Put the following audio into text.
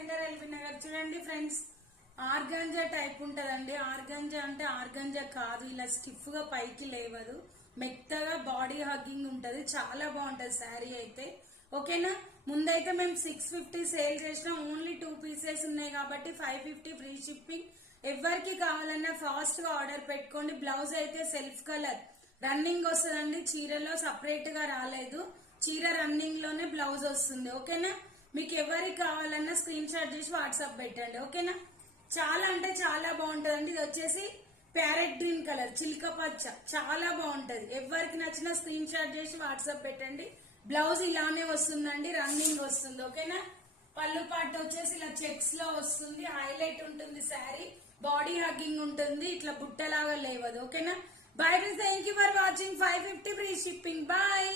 Centre LB Nagar. చూడండి friends, organza type ఉంటదండి. Organza అంటే ఆర్గంజా కాదు, ఇలా స్టిఫ్ గా పైకి లేవదు, మెత్తగా బాడీ హగ్గింగ్ ఉంటది. చాలా బాగుంటది శారీ అయితే. ఓకేనా, ముందైతే మేము 650 సేల్ చేసినాం. ఓన్లీ 2 పీసెస్ ఉన్నాయి కాబట్టి 550 ఫ్రీ షిప్పింగ్. ఎవరికి కావాలన్నా ఫాస్ట్ గా ఆర్డర్ పెట్టుకోండి. బ్లౌజ్ అయితే సెల్ఫ్ కలర్ రన్నింగ్ వస్తుందండి, చీరలో సపరేట్ గా రాలేదు. చీర రన్నింగ్ లోనే బ్లౌజ్ వస్తుంది. ఓకేనా, మీకు ఎవరికి కావాలన్నా స్క్రీన్ షాట్ చేసి వాట్సాప్ పెట్టండి. ఓకేనా, చాలా అంటే చాలా బాగుంటదండి. ఇది వచ్చేసి ప్యారెట్ గ్రీన్ కలర్, చిల్క పచ్చ, చాలా బాగుంటది. ఎవరికి నచ్చిన స్క్రీన్ షాట్ చేసి వాట్సాప్ పెట్టండి. బ్లౌజ్ ఇలానే వస్తుందండి, రన్నింగ్ వస్తుంది. ఓకేనా, పళ్ళు పాటు వచ్చేసి ఇలా చెక్స్ లో వస్తుంది, హైలైట్ ఉంటుంది శారీ, బాడీ హగ్గింగ్ ఉంటుంది, ఇట్లా బుట్టలాగా లేవదు. ఓకేనా, bye friends, thank you for watching. 550 free shipping. Bye.